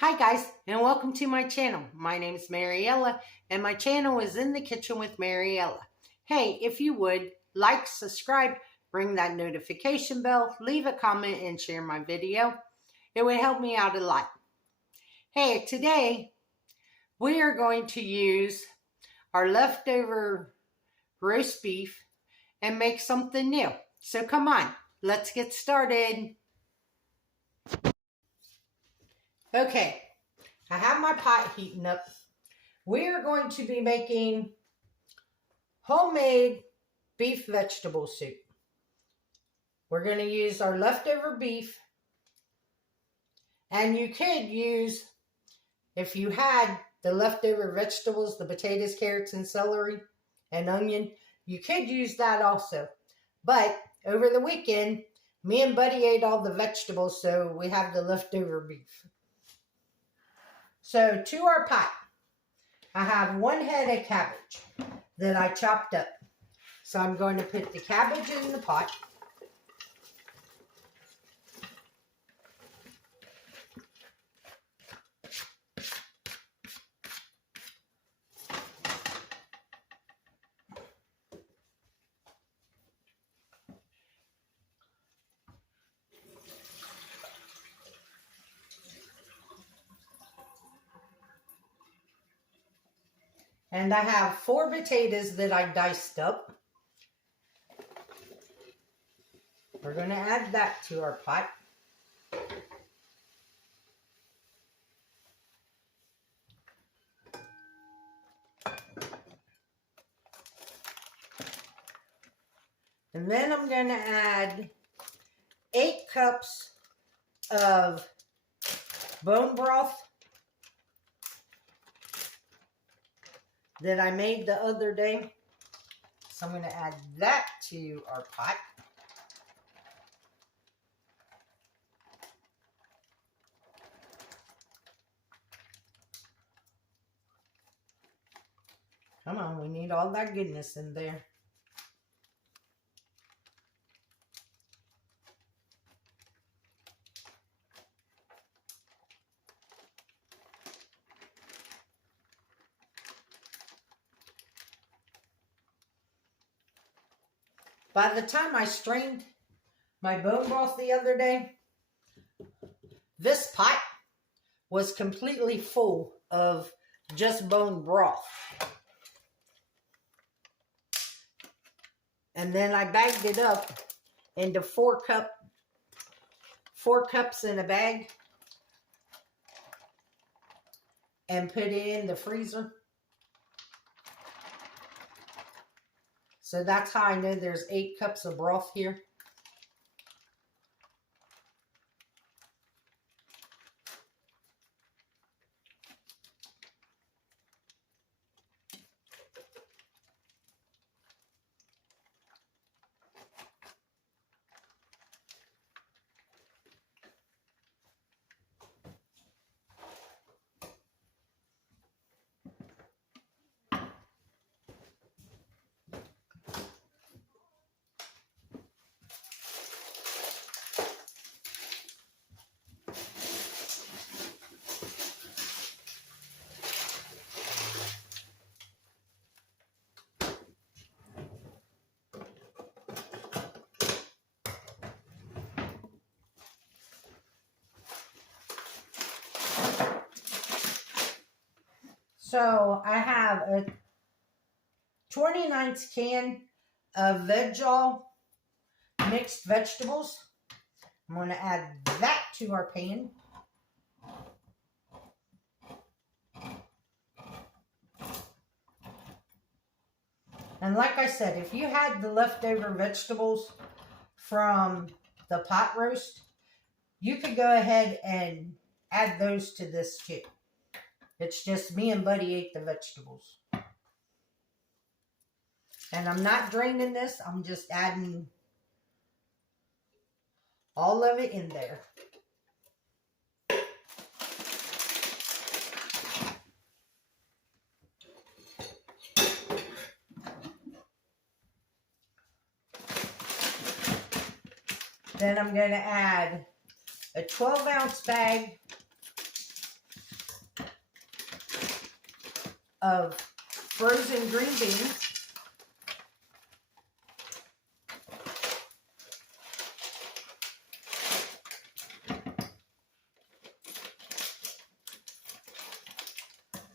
Hi guys, and welcome to my channel. My name is Mariella, and my channel is In the Kitchen with Mariella. Hey, if you would, like, subscribe, ring that notification bell, leave a comment, and share my video. It would help me out a lot. Hey, today we are going to use our leftover roast beef and make something new. So come on, let's get started. Okay, I have my pot heating up. We are going to be making homemade beef vegetable soup. We're going to use our leftover beef, and you could use, if you had the leftover vegetables, the potatoes, carrots, and celery, and onion, you could use that also. But over the weekend, me and Buddy ate all the vegetables, so we have the leftover beef. So to our pot, I have 1 head of cabbage that I chopped up. So I'm going to put the cabbage in the pot. And I have 4 potatoes that I diced up. We're going to add that to our pot. And then I'm going to add 8 cups of bone broth that I made the other day. So I'm going to add that to our pot. Come on, we need all that goodness in there. By the time I strained my bone broth the other day, this pot was completely full of just bone broth. And then I bagged it up into 4 cups in a bag and put it in the freezer. So that's how I know there's 8 cups of broth here. So I have a 29th can of Veg-All mixed vegetables. I'm going to add that to our pan. And like I said, if you had the leftover vegetables from the pot roast, you could go ahead and add those to this too. It's just me and Buddy ate the vegetables. And I'm not draining this. I'm just adding all of it in there. Then I'm going to add a 12-ounce bag of frozen green beans.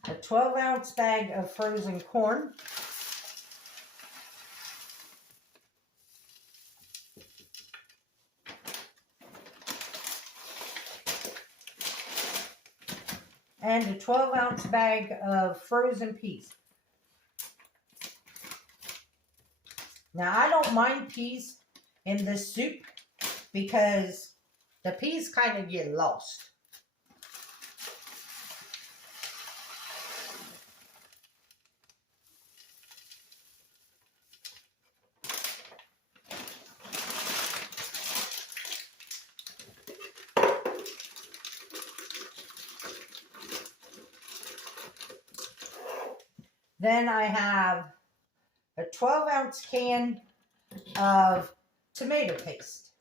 A 12-ounce bag of frozen corn. And a 12-ounce bag of frozen peas. Now, I don't mind peas in this soup because the peas kind of get lost. Then I have a 12-ounce can of tomato paste.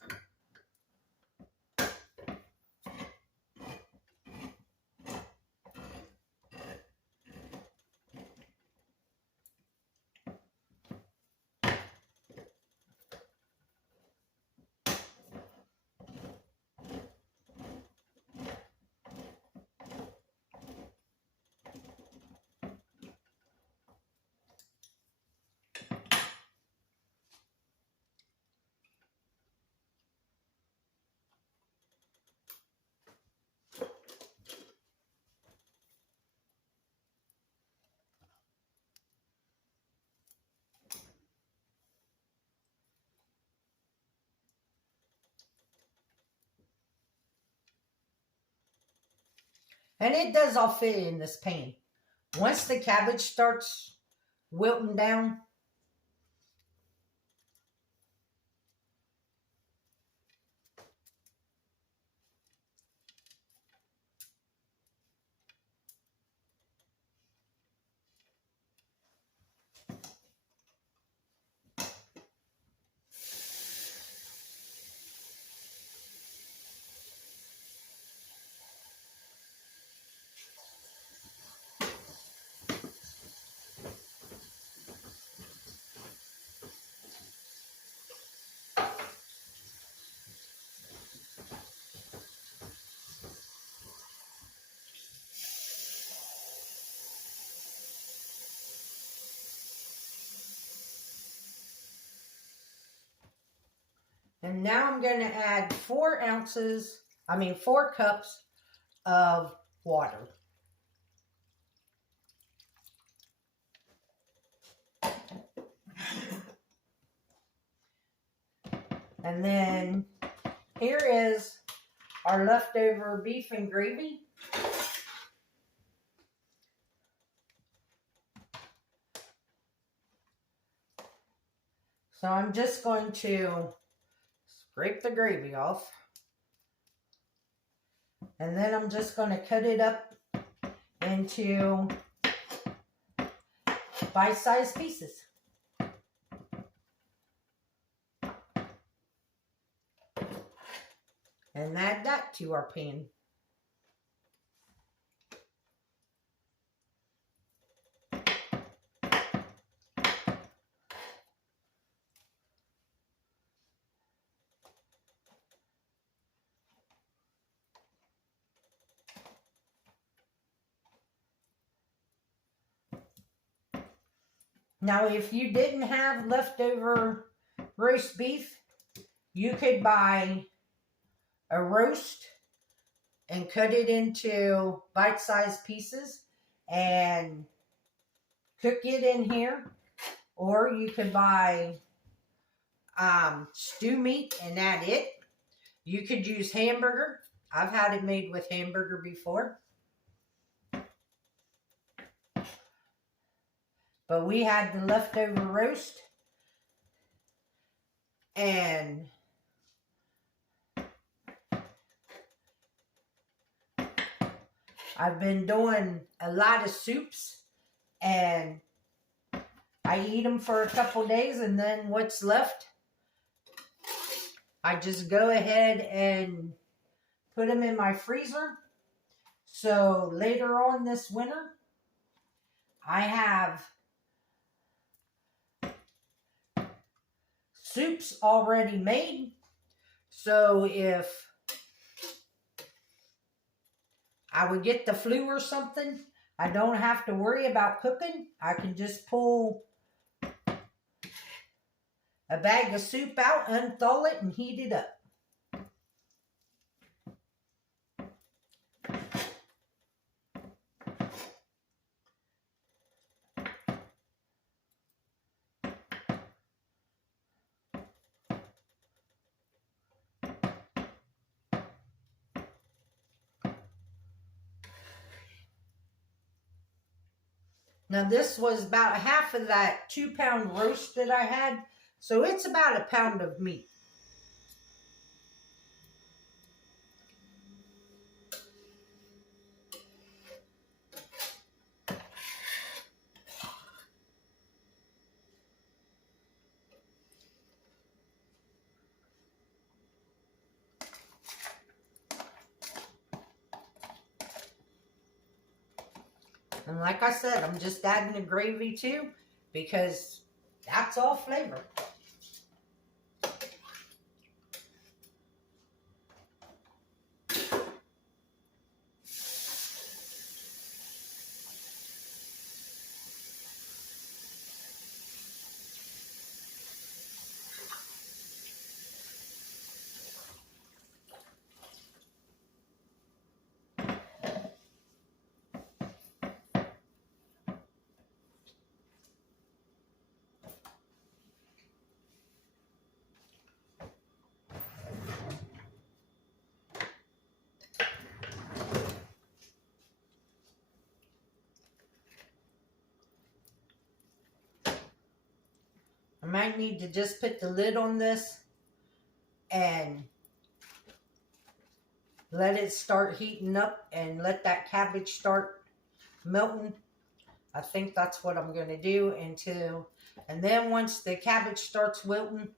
And it does all fit in this pan. Once the cabbage starts wilting down, and now I'm going to add 4 cups of water. And then here is our leftover beef and gravy. So I'm just going to scrape the gravy off. And then I'm just going to cut it up into bite-sized pieces. And add that to our pan. Now, if you didn't have leftover roast beef, you could buy a roast and cut it into bite-sized pieces and cook it in here. Or you could buy stew meat and add it. You could use hamburger. I've had it made with hamburger before. But we had the leftover roast, and I've been doing a lot of soups, and I eat them for a couple days, and then what's left, I just go ahead and put them in my freezer. So later on this winter, I have soups already made. So if I would get the flu or something, I don't have to worry about cooking. I can just pull a bag of soup out, unthaw it, and heat it up. Now this was about half of that 2-pound roast that I had. So it's about a pound of meat. And like I said, I'm just adding the gravy too, because that's all flavor. I might need to just put the lid on this and let it start heating up and let that cabbage start melting. I think that's what I'm going to do and then once the cabbage starts wilting,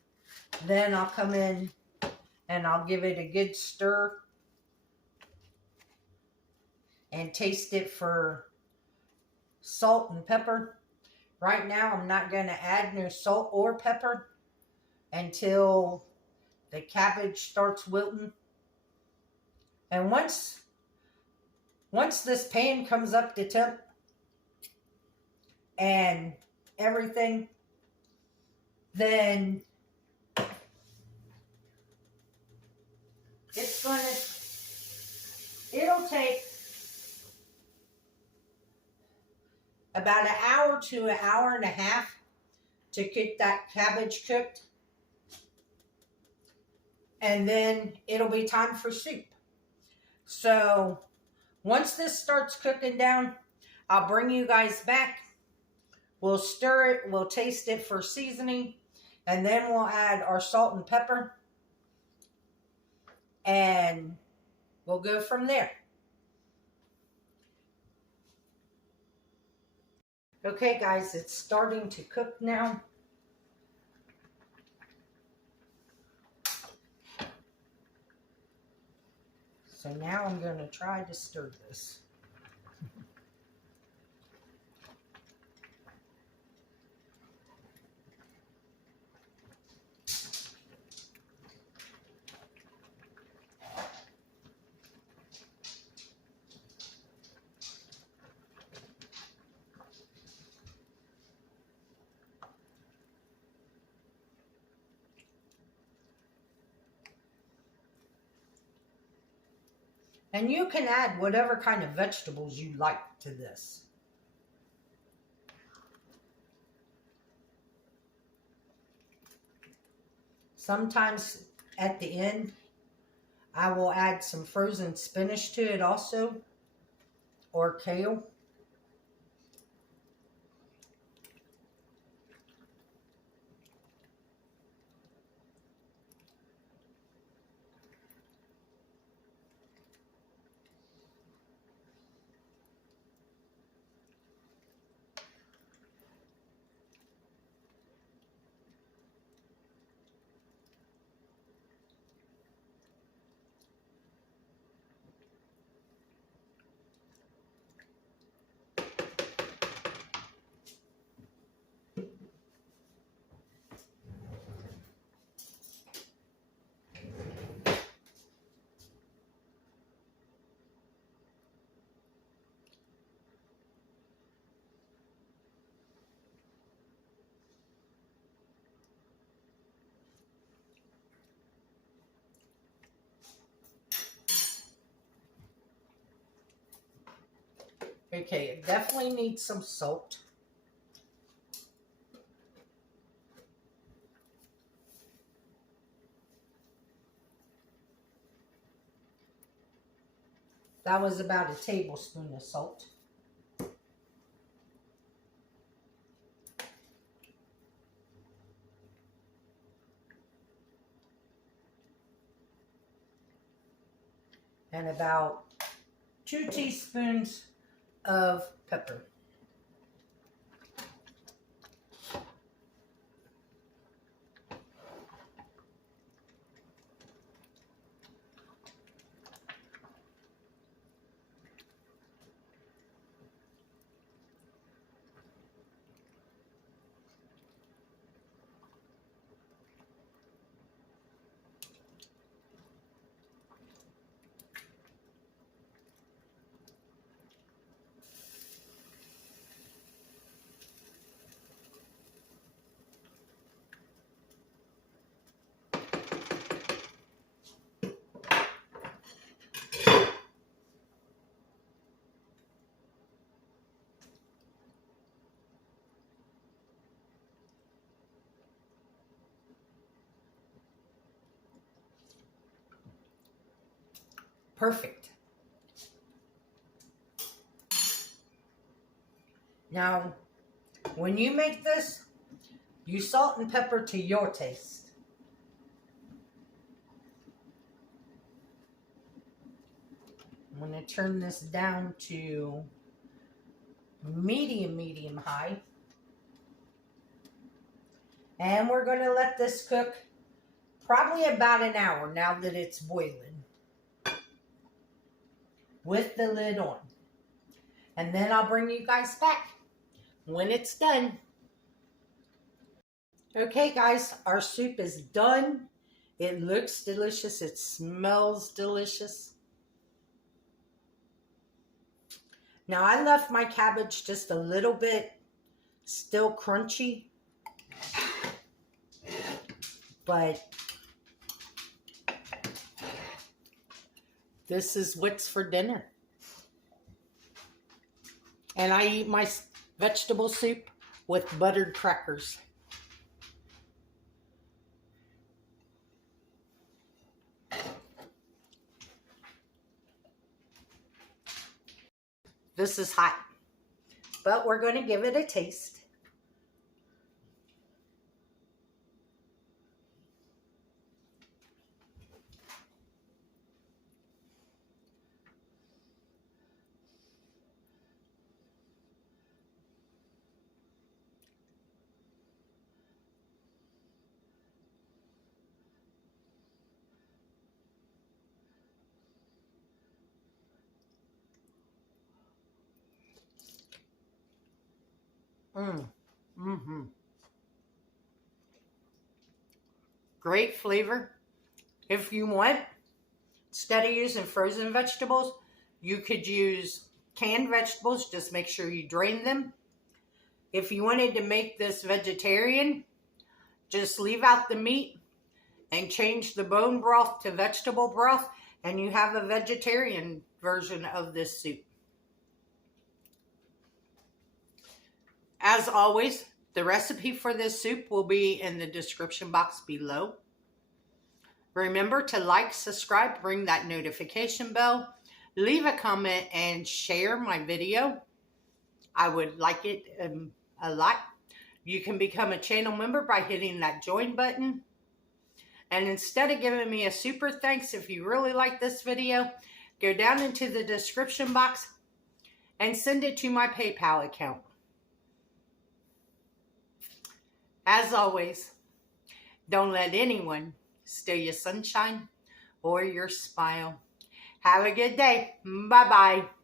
then I'll come in and I'll give it a good stir and taste it for salt and pepper. Right now, I'm not going to add no salt or pepper until the cabbage starts wilting. And once this pan comes up to temp and everything, then it'll take about an hour to an hour and a half to get that cabbage cooked. And then it'll be time for soup. So once this starts cooking down, I'll bring you guys back. We'll stir it, we'll taste it for seasoning, and then we'll add our salt and pepper. And we'll go from there. Okay guys, it's starting to cook now. So now I'm going to try to stir this. And you can add whatever kind of vegetables you like to this. Sometimes at the end, I will add some frozen spinach to it also, or kale. Okay, it definitely needs some salt. That was about a tablespoon of salt. And about 2 teaspoons of pepper. Perfect. Now, when you make this, you salt and pepper to your taste. I'm going to turn this down to medium high. And we're going to let this cook probably about an hour now that it's boiling, with the lid on. And then I'll bring you guys back when it's done. Okay guys, our soup is done. It looks delicious. It smells delicious. Now I left my cabbage just a little bit still crunchy, but this is what's for dinner. And I eat my vegetable soup with buttered crackers. This is hot, but we're going to give it a taste. Great flavor. If you want, instead of using frozen vegetables, you could use canned vegetables. Just make sure you drain them. If you wanted to make this vegetarian, just leave out the meat and change the bone broth to vegetable broth, and you have a vegetarian version of this soup. As always, the recipe for this soup will be in the description box below. Remember to like, subscribe, ring that notification bell, leave a comment, and share my video. I would like it a lot. You can become a channel member by hitting that join button. And instead of giving me a super thanks, if you really like this video, go down into the description box and send it to my PayPal account. As always, don't let anyone steal your sunshine or your smile. Have a good day. Bye-bye.